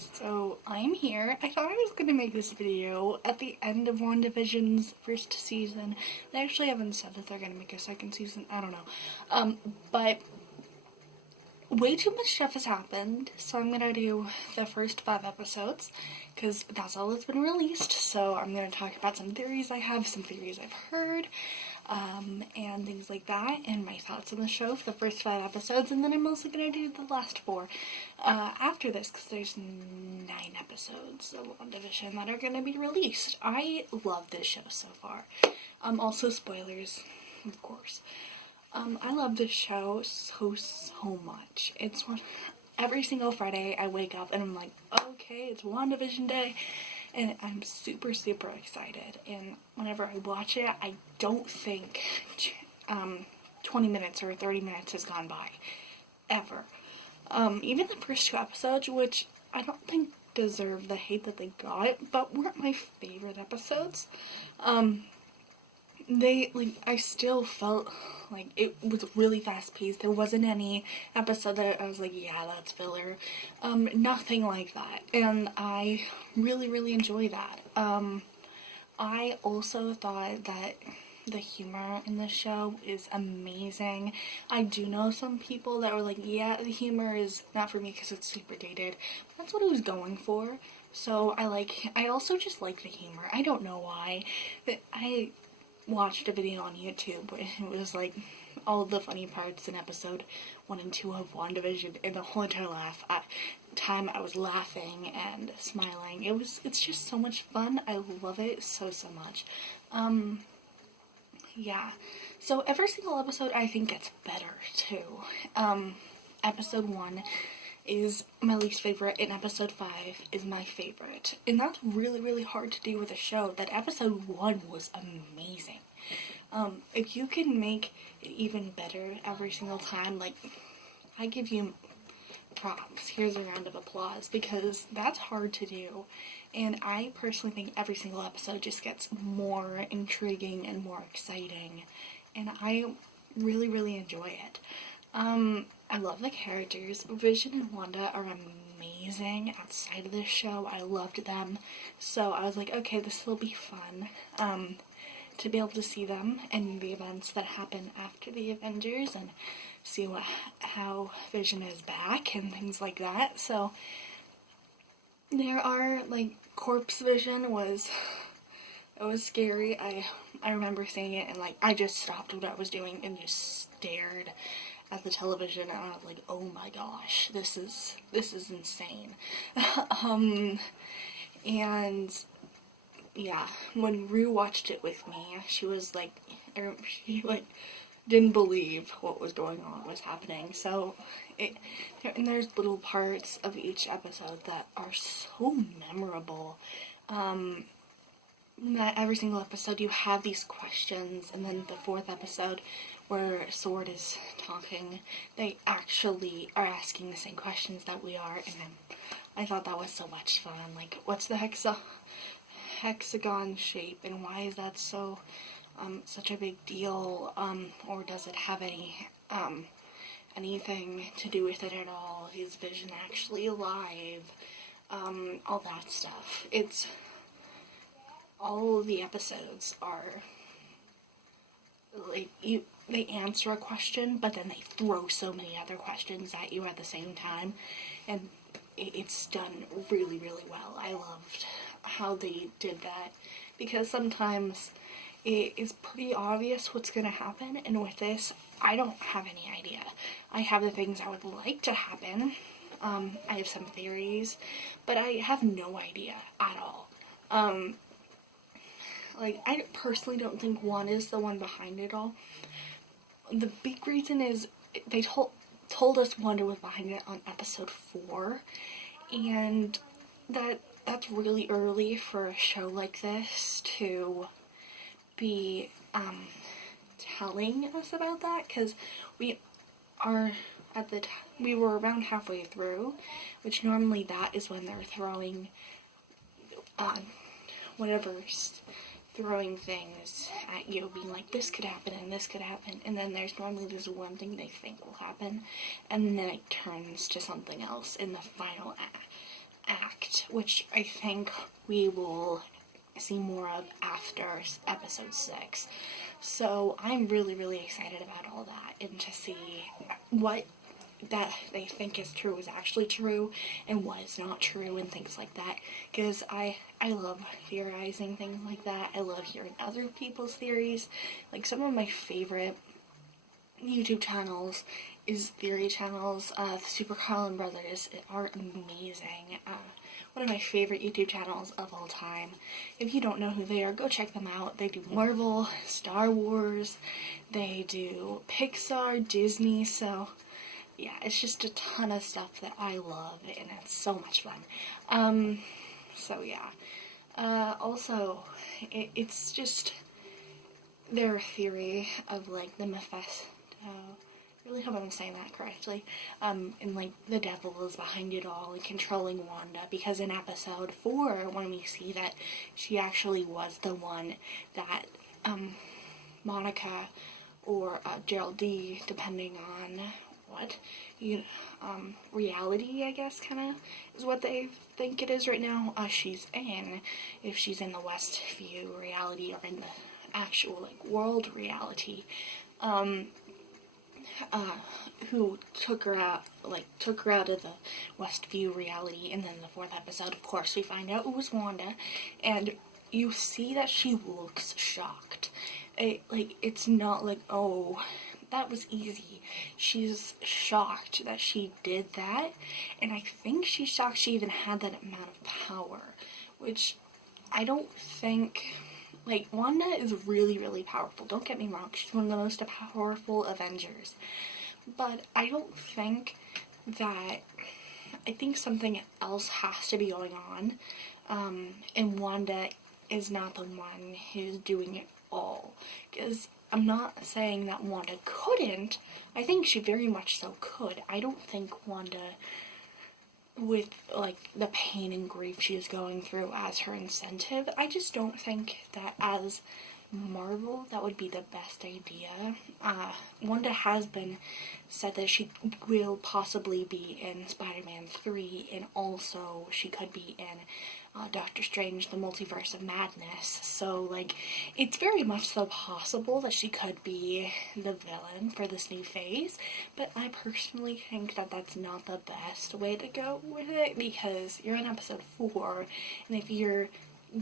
So I'm here. I thought I was going to make this video at the end of Wandavision's first season. They actually haven't said that they're going to make a second season. I don't know. But way too much stuff has happened. So I'm going to do the first 5 episodes because that's all that's been released. So I'm going to talk about some theories I have, some theories I've heard, and things like that, and my thoughts on the show for the first 5 episodes, and then I'm also going to do the last 4 after this, because there's 9 episodes of WandaVision that are going to be released. I love this show so far. Also spoilers, of course. I love this show so much. It's one, every single Friday I wake up and I'm like, okay, it's WandaVision day. And I'm super excited, and whenever I watch it, I don't think 20 minutes or 30 minutes has gone by, ever. Even the first 2 episodes, which I don't think deserve the hate that they got, but weren't my favorite episodes. I still felt like it was really fast paced. There wasn't any episode that I was like, yeah, that's filler. Nothing like that. And I really enjoy that. I also thought that the humor in the show is amazing. I do know some people that were like, yeah, the humor is not for me because it's super dated. That's what it was going for. So I also just like the humor. I don't know why. I watched a video on YouTube and it was like all the funny parts in episode 1 and 2 of WandaVision, and the whole entire time I was laughing and smiling. It's just so much fun. I love it so much. Yeah. So every single episode I think gets better too. Episode 1 is my least favorite, and episode 5 is my favorite. And that's really hard to do with a show. That episode 1 was amazing. If you can make it even better every single time, like, I give you props. Here's a round of applause, because that's hard to do. And I personally think every single episode just gets more intriguing and more exciting. And I really enjoy it. I love the characters. Vision and Wanda are amazing outside of this show. I loved them. So I was like, okay, this will be fun. To be able to see them and the events that happen after the Avengers and see how Vision is back and things like that. So there are, like, Corpse Vision it was scary. I remember seeing it and, like, I just stopped what I was doing and just stared at the television, and I was like, oh my gosh, this is insane. And yeah, when Rue watched it with me, she didn't believe what was going on, was happening. So and there's little parts of each episode that are so memorable. That every single episode you have these questions, and then the 4th episode where SWORD is talking, they actually are asking the same questions that we are, and I thought that was so much fun. Like, what's the hexagon shape, and why is that so such a big deal, or does it have anything to do with it at all? Is Vision actually alive? All that stuff. All of the episodes are like, they answer a question, but then they throw so many other questions at you at the same time, and it's done really well. I loved how they did that, because sometimes it is pretty obvious what's going to happen, and with this, I don't have any idea. I have the things I would like to happen. I have some theories, but I have no idea at all. Like, I personally don't think one is the one behind it all. The big reason is they told us Wanda was behind it on episode 4, and that's really early for a show like this to be telling us about that, because we were around halfway through, which normally that is when they're throwing throwing things at you, being like, this could happen and this could happen, and then there's normally this one thing they think will happen, and then it turns to something else in the final act. which I think we will see more of after episode 6. So I'm really, really excited about all that, and to see what that they think is true is actually true and what is not true and things like that, because I love theorizing things like that. I love hearing other people's theories. Like, some of my favorite YouTube channels is theory channels. The Super Carlin Brothers are amazing. One of my favorite YouTube channels of all time. If you don't know who they are, go check them out. They do Marvel, Star Wars, they do Pixar, Disney, so yeah, it's just a ton of stuff that I love, and it's so much fun. So yeah. Also, it's just their theory of, like, the Mephisto. I really hope I'm saying that correctly. And, like, the devil is behind it all and controlling Wanda, because in episode 4, when we see that she actually was the one that Monica or Gerald D, depending on what reality, I guess, kind of is what they think it is right now, she's in, if she's in the Westview reality or in the actual, like, world reality, who took her out of the Westview reality. And then in the 4th episode, of course, we find out it was Wanda, and you see that she looks shocked. It's not like, oh, that was easy. She's shocked that she did that, and I think she's shocked she even had that amount of power, which I don't think... Like, Wanda is really, really powerful. Don't get me wrong. She's one of the most powerful Avengers. But I don't think that... I think something else has to be going on. And Wanda is not the one who's doing it all. Because I'm not saying that Wanda couldn't. I think she very much so could. I don't think Wanda, with, like, the pain and grief she is going through as her incentive, I just don't think that as Marvel that would be the best idea. Wanda has been said that she will possibly be in Spider-Man 3, and also she could be in Doctor Strange, the Multiverse of Madness. So, like, it's very much so possible that she could be the villain for this new phase, but I personally think that that's not the best way to go with it, because you're in episode 4, and if you're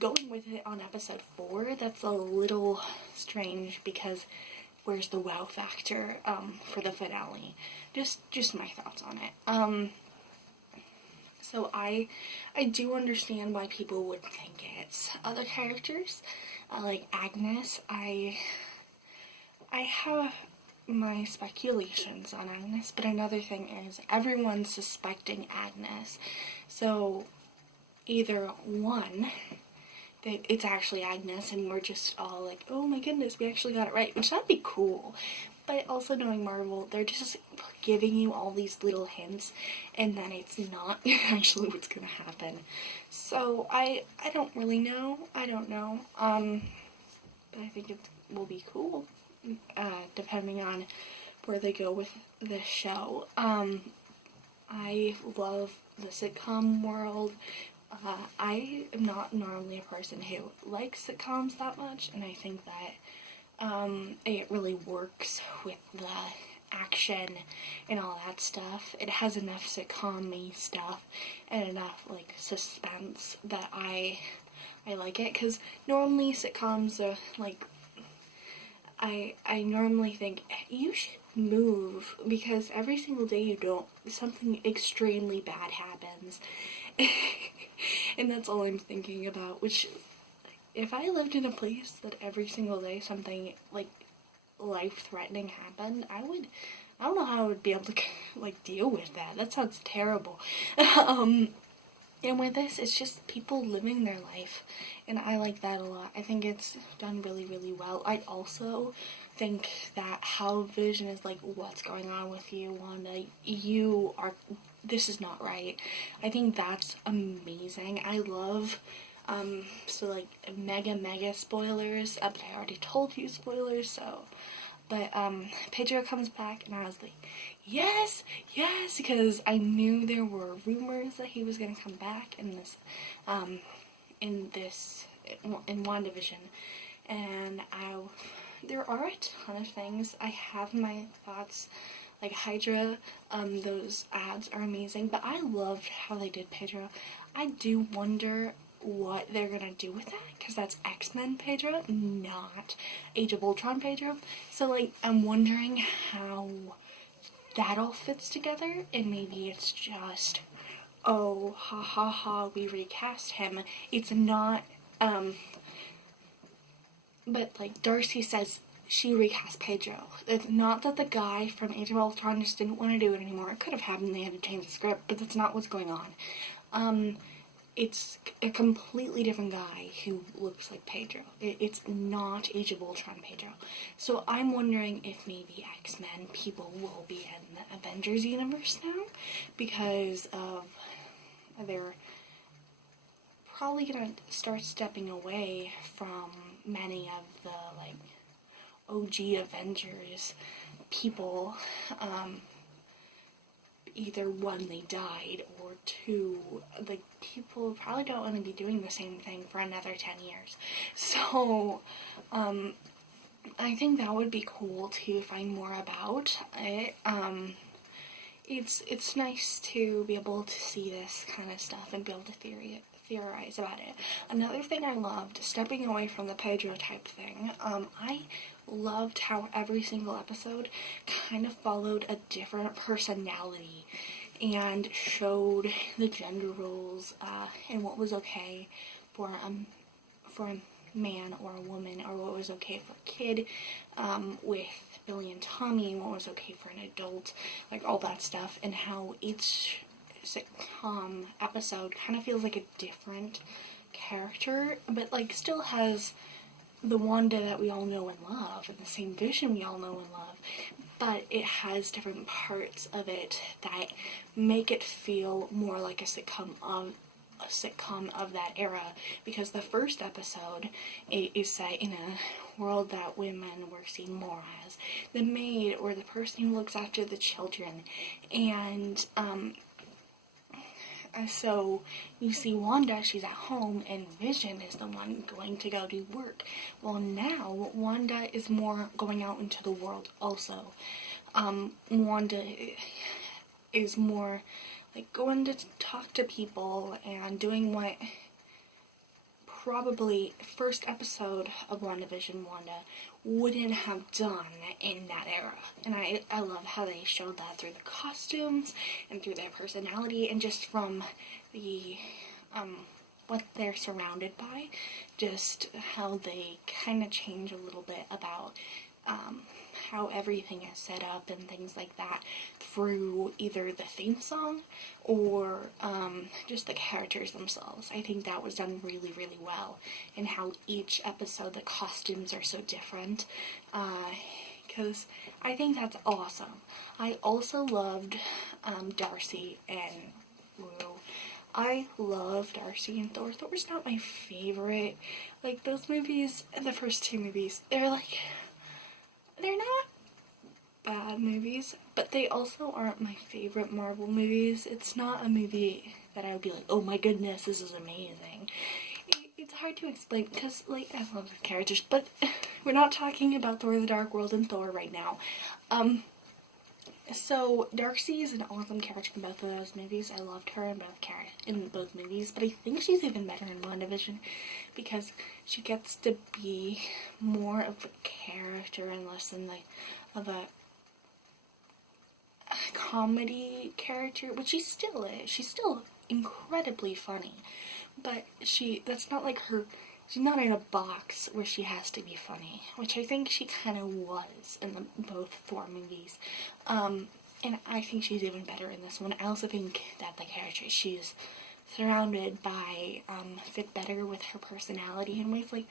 going with it on episode 4, that's a little strange, because where's the wow factor for the finale? Just my thoughts on it. So I do understand why people would think it's other characters, like Agnes. I have my speculations on Agnes, but another thing is everyone's suspecting Agnes. So either one, that it's actually Agnes and we're just all like, oh my goodness, we actually got it right, which that'd be cool. But also, knowing Marvel, they're just giving you all these little hints, and then it's not actually what's gonna happen. So I don't really know. I don't know. But I think it will be cool, depending on where they go with the show. I love the sitcom world. I am not normally a person who likes sitcoms that much, and I think that it really works with the action and all that stuff. It has enough sitcom-y stuff and enough, like, suspense that I like it, because normally sitcoms are, like, I normally think, you should move, because every single day you don't, something extremely bad happens. And that's all I'm thinking about, which... If I lived in a place that every single day something, like, life-threatening happened, I don't know how I would be able to, like, deal with that. That sounds terrible. And with this, it's just people living their life, and I like that a lot. I think it's done really, really well. I also think that how Vision is like, what's going on with you, Wanda? This is not right. I think that's amazing. I love... so, like, mega spoilers, but I already told you spoilers, so, but, Pedro comes back, and I was like, yes, yes, because I knew there were rumors that he was gonna come back in this, in WandaVision, and there are a ton of things. I have my thoughts, like Hydra, those ads are amazing, but I loved how they did Pedro. I do wonder what they're gonna do with that, because that's X-Men Pedro, not Age of Ultron Pedro. So, like, I'm wondering how that all fits together, and maybe it's just, oh, ha ha ha, we recast him. It's not, but like Darcy says, she recast Pedro. It's not that the guy from Age of Ultron just didn't want to do it anymore. It could have happened, they had to change the script, but that's not what's going on. It's a completely different guy who looks like Pedro. It's not Age of Ultron Pedro. So I'm wondering if maybe X-Men people will be in the Avengers universe now, because of they're probably gonna start stepping away from many of the like OG Avengers people. Either one, they died, or two, like, people probably don't want to be doing the same thing for another 10 years. So, I think that would be cool to find more about it. It's nice to be able to see this kind of stuff and be able to theorize about it. Another thing I loved, stepping away from the Pedro type thing, I loved how every single episode kind of followed a different personality and showed the gender roles and what was okay for a man or a woman, or what was okay for a kid, with Billy and Tommy, and what was okay for an adult, like all that stuff, and how each sitcom episode kind of feels like a different character, but like still has the Wanda that we all know and love, and the same vision we all know and love, but it has different parts of it that make it feel more like a sitcom of that era, because the first episode is set in a world that women were seen more as the maid or the person who looks after the children, and so you see Wanda, she's at home, and Vision is the one going to go do work. Well, now Wanda is more going out into the world also. Wanda is more like going to talk to people and doing what probably first episode of WandaVision Wanda wouldn't have done in that era. And I love how they showed that through the costumes and through their personality, and just from the what they're surrounded by, just how they kind of change a little bit about how everything is set up and things like that through either the theme song or just the characters themselves. I think that was done really, really well, and how each episode the costumes are so different, because I think that's awesome. I also loved Darcy and Rue. I love Darcy and Thor. Thor's not my favorite. Like, those movies, the first two movies, they're not bad movies, but they also aren't my favorite Marvel movies. It's not a movie that I would be like, oh my goodness, this is amazing. It's hard to explain, because, like, I love the characters, but we're not talking about Thor the Dark World and Thor right now. So Darcy is an awesome character in both of those movies. I loved her in both movies, but I think she's even better in WandaVision, because she gets to be more of a character and less than of a comedy character, which she still is. She's still incredibly funny, but that's not like her. She's not in a box where she has to be funny, which I think she kind of was in both Thor movies. And I think she's even better in this one. I also think that the character she's surrounded by fit better with her personality in ways like,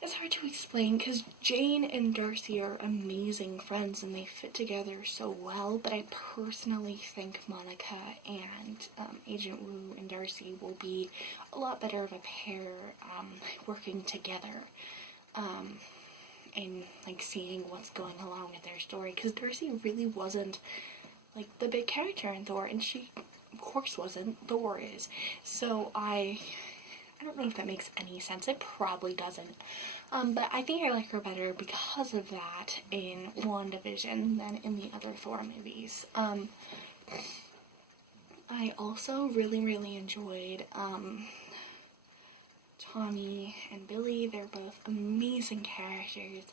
it's hard to explain, because Jane and Darcy are amazing friends and they fit together so well, but I personally think Monica and Agent Wu and Darcy will be a lot better of a pair working together. and like seeing what's going along with their story, because Darcy really wasn't like the big character in Thor, and she of course wasn't. Thor is. So I don't know if that makes any sense. It probably doesn't. But I think I like her better because of that in WandaVision than in the other Thor movies. I also really enjoyed Tommy and Billy. They're both amazing characters.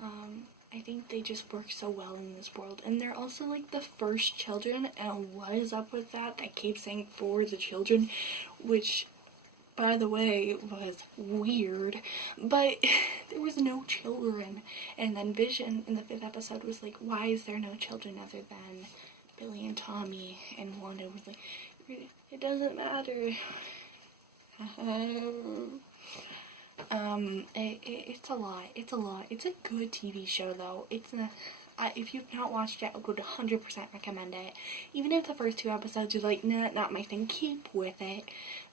I think they just work so well in this world. And they're also like the first children, and what is up with that? I keep saying for the children, which, by the way, was weird, but there was no children. And then Vision in the 5th episode was like, why is there no children other than Billy and Tommy? And Wanda was like, it doesn't matter. It's a lot. It's a lot. It's a good TV show, though. If you've not watched it, I would 100% recommend it. Even if the first 2 episodes you're like, nah, not my thing, keep with it.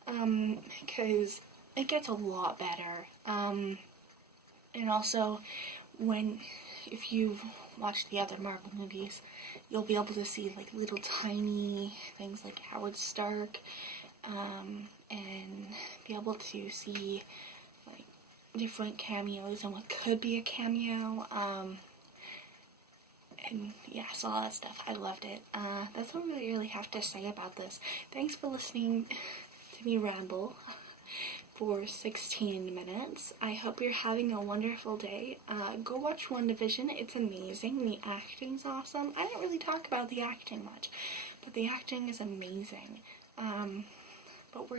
Because it gets a lot better. And also, if you've watched the other Marvel movies, you'll be able to see like little tiny things like Howard Stark, and be able to see like different cameos and what could be a cameo, and yeah, I saw all that stuff. I loved it. That's what I really have to say about this. Thanks for listening to me ramble for 16 minutes. I hope you're having a wonderful day. Go watch WandaVision. It's amazing. The acting's awesome. I didn't really talk about the acting much, but the acting is amazing. What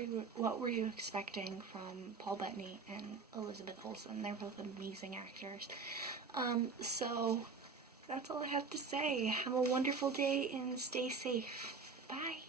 were you expecting from Paul Bettany and Elizabeth Olsen? They're both amazing actors. So that's all I have to say. Have a wonderful day and stay safe. Bye.